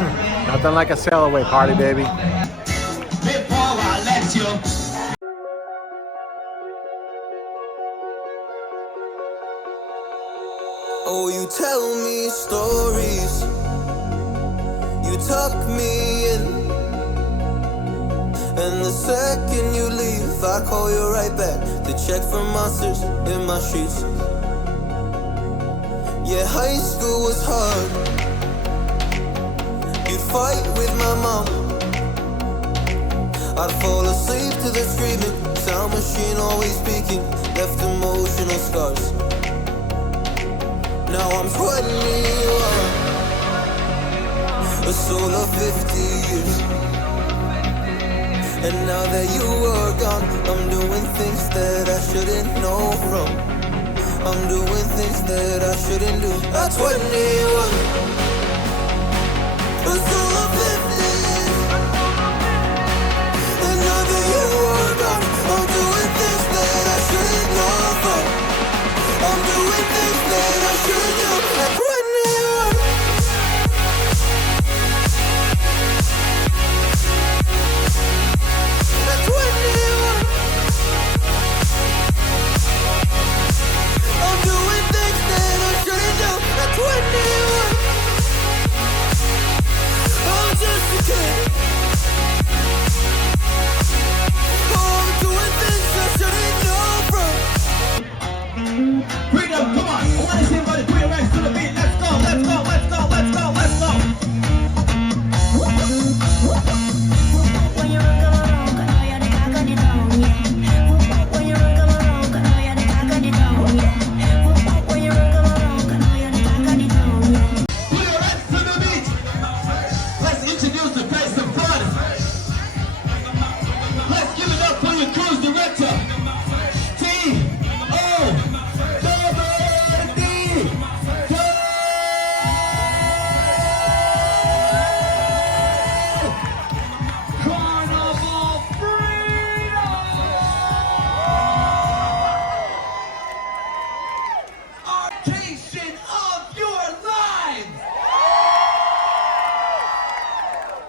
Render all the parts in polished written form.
Nothing like a Sailaway party, baby. Before I let you. Oh, you tell me stories, you tuck me in, and the second you leave, I call you right back to check for monsters in my streets. Yeah, high school was hard. You'd fight with my mom, I'd fall asleep to the screaming, sound machine always speaking, left emotional scars. Now I'm 21, a soul of 50 years. And now that you are gone, I'm doing things that I shouldn't know from. I'm doing things that I shouldn't do. At 21, a soul of 50 years. And now that you are gone, I'm doing things that I shouldn't know from. I'm doing things that I shouldn't do. At 21. At 21. I'm doing things that I shouldn't do. At 21. I'm just a kid. Oh, I'm doing things I shouldn't know from. Freedom, come on. I want to see everybody put your legs to the beat. Let's go, let's go, let's go, let's go, let's go. When you run around, I know you're the cock of the town, yeah. When you run around, I know you're the cock of the town, yeah. When you run around, I know you're the cock of the town, yeah. Put your legs to the beat. Let's introduce the pace of fun. Let's give it up for your cruise director. Carnival Freedom! Arcation of your lives!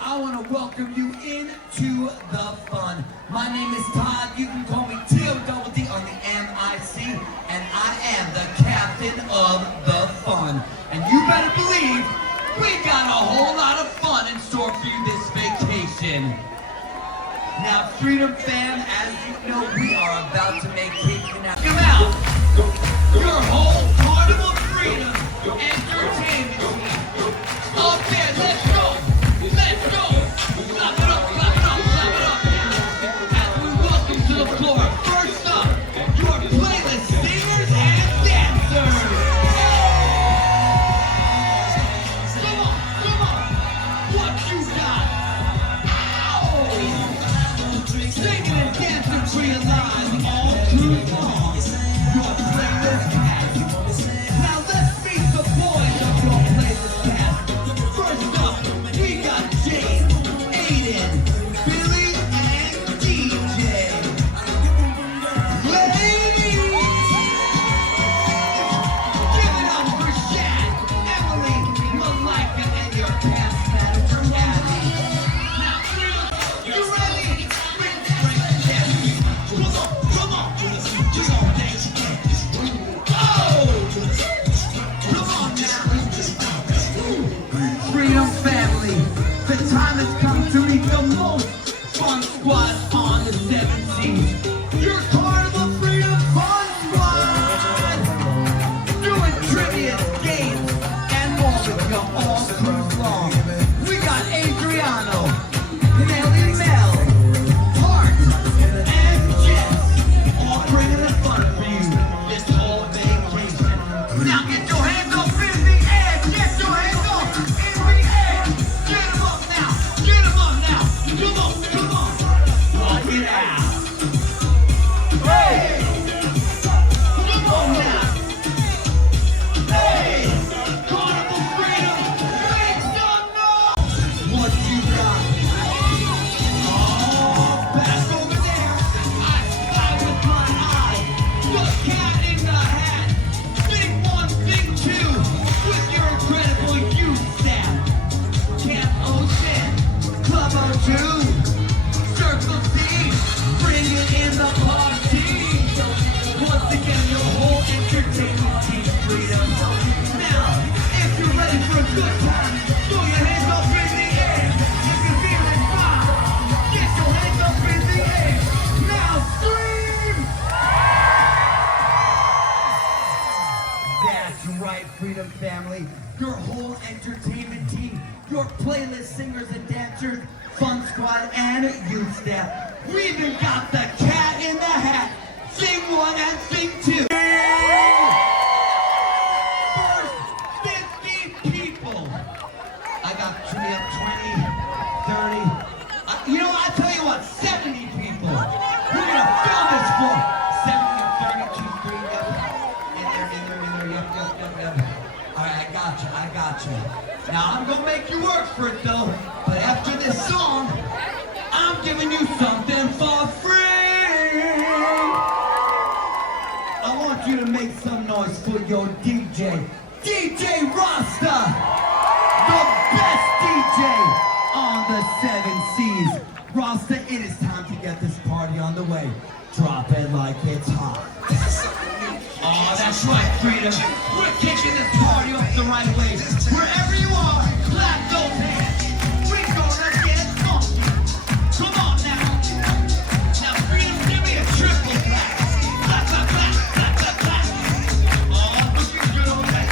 I want to welcome you into the fun. My name is Todd. You can call me T-O-double-D on the M-I-C, and I am the captain of the fun. And you better believe we got a whole lot of fun in store for you this vacation. Now, Freedom fam, as you know, we are about to make Cape Canaveral. Come out! Your whole Carnival Freedom entertainment suite. Up there, let's go! Let's go! Clap it up, clap it up, clap it up! As we welcome to the floor, first up, your playlist singers and dancers! Come on, come on! What you got? Ow! Singing and dancing for your lives all through long. Your playlist cast. Now let's meet the boys of your playlist cast. First up, we got James, Aiden, Billy, and DJ. Ladies, give it up for Shad, Emily, Malika, and your cast manager, Abby. Now, you ready? Bring the cast. Come on, just on dance. Go! Come on now. Freedom family, the time has come to meet the most fun squad on the 7 seas. Your Carnival Freedom Fun Squad! Doing trivia, games, and more with you all cruise long. We got Adriano, Nelly Mel, Hart, and Jess, all bringing the fun for you this whole vacation. Now get your hands up in the air, get your hands up in the air. Get 'em up now, get 'em up now. Come on, rock it out. Hey, come on now. Hey, Carnival Freedom, make some noise. What you got? entertainment team Freedom. Now, if you're ready for a good time, throw your hands up in the air. If you're feeling fine, get your hands up in the air. Now scream! That's right, Freedom family. Your whole entertainment team, your playlist singers and dancers, fun squad, and youth staff. We even got the cat in the hat. Sing one and sing two. First, 50 people. I got 20 up, 20, 30. You know, I tell you what, 70 people. We're gonna fill this floor. 70, 30, 2, 3, yep. In there, yep. All right, I got you. Now I'm gonna make you work for it though. But after this song, I'm giving you something for free. I want you to make some noise for your DJ, DJ Rasta, the best DJ on the 7 seas. Rasta, it is time to get this party on the way. Drop it like it's hot. Oh, that's right, Freedom. We're kicking this party off the right way. Wherever you are, clap those hands. We're gonna get funky. Come on now. Now, Freedom, give me a triple clap. Clap, clap, clap, clap, clap, clap. Oh, looking good over there.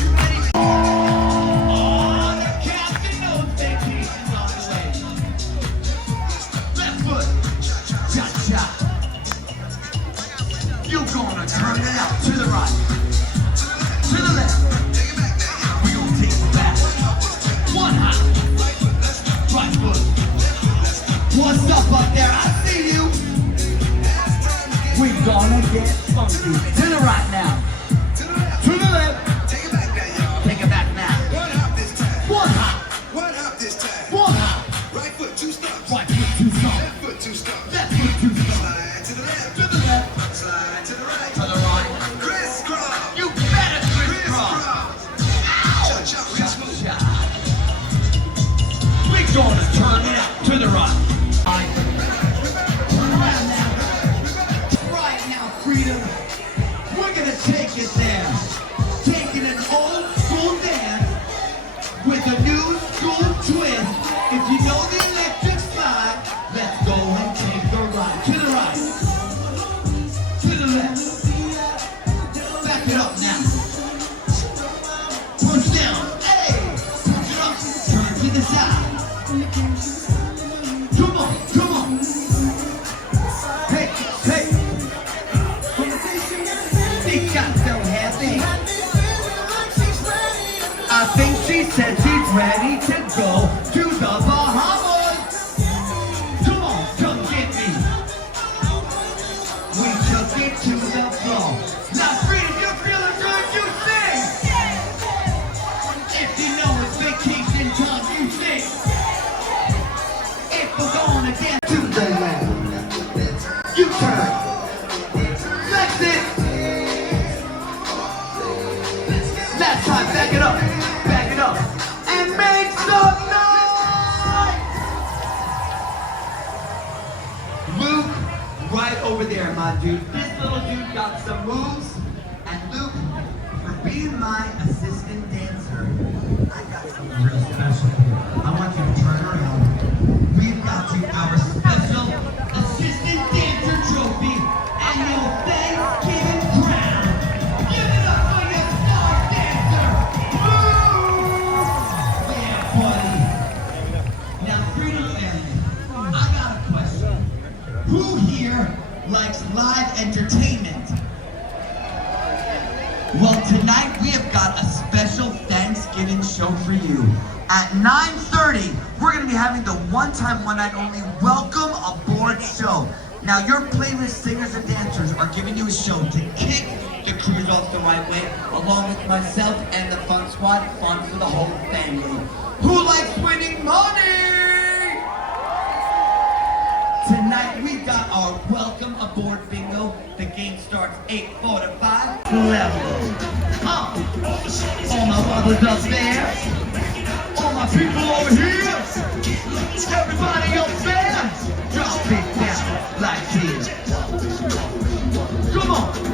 You ready? Oh, the captain knows vacation's on the way. Left foot. Cha-cha. You're gonna turn it out to the right, to the left. We're gonna take it back. One hop, right foot. What's up there? I see you. We're gonna get funky. To the right now. To the left. Take it back now. Take it back now. One hop this time. One hop. One hop this time. One hop. Right foot, 2 stomps. Right foot, 2 stomps. Left foot, 2 stomps. Left foot, 2 stomps. Slide to the left. To the left. Slide to the right. To the right. Crisscross. You better crisscross. Ow! Cha-cha. We're gonna turn it out to the right. Right now, Freedom. We're gonna take it there. Taking an old school dance with a new school twist. If you know the electric slide, let's go and take the ride. To the right. To the left. Back it up now. Push down. Hey! Push it up. Turn to the side. Come on. Hey. She got so happy. I think she said she's ready to go to the Bahamas. Come on, come get me. We took it to the floor. Now, Freedom, you're feeling good, you sing. If you know it's vacation time, you sing. If we're gonna dance to the left, you turn. That's it. Last time, back it up, and make some noise. Luke, right over there, my dude. This little dude got some moves, and Luke, for being my assistant dancer, I got something real special here. I want you to turn around. We've got you our special assistant dancer trophy and your Thanksgiving crown. Give it up for your star dancer. Woo! Yeah, buddy. Now, Freedom family, I got a question. Who here likes live entertainment? Well, tonight we have got a special Thanksgiving show for you. At 9:30, we're going to be having the one-time, one-night only Welcome Aboard show. Now, your playlist singers and dancers are giving you a show to kick the cruise off the right way, along with myself and the fun squad, fun for the whole family. Who likes winning money? Tonight, we've got our Welcome Aboard bingo. The game starts 8:45. Level up. All my brothers up there. All my people over here. Everybody up there. Drop it down like this. Come on.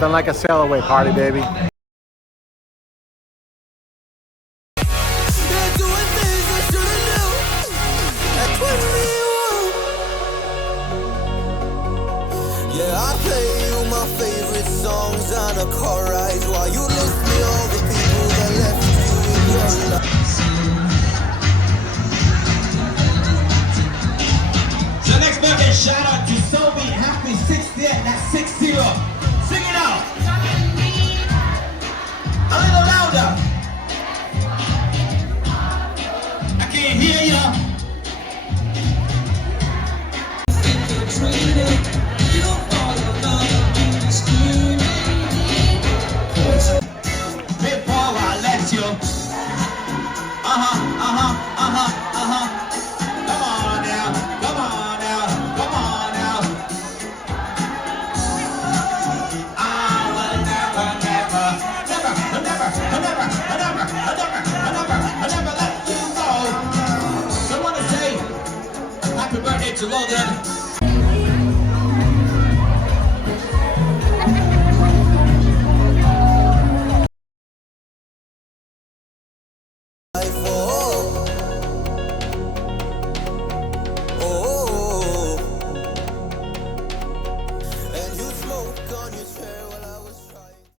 Nothing like a Sailaway party, baby. They're doing things I shouldn't do at 21. Yeah, I play you my favorite songs on a car ride while you list me all the people that left you in your life. The next birthday shout out to Sophie. Happy 60th. That's 60. Sing it out. A little louder. I can't hear ya. Before I let you. Come on now, come on now, come on now. I will never let you go. So I want to say happy birthday to Logan.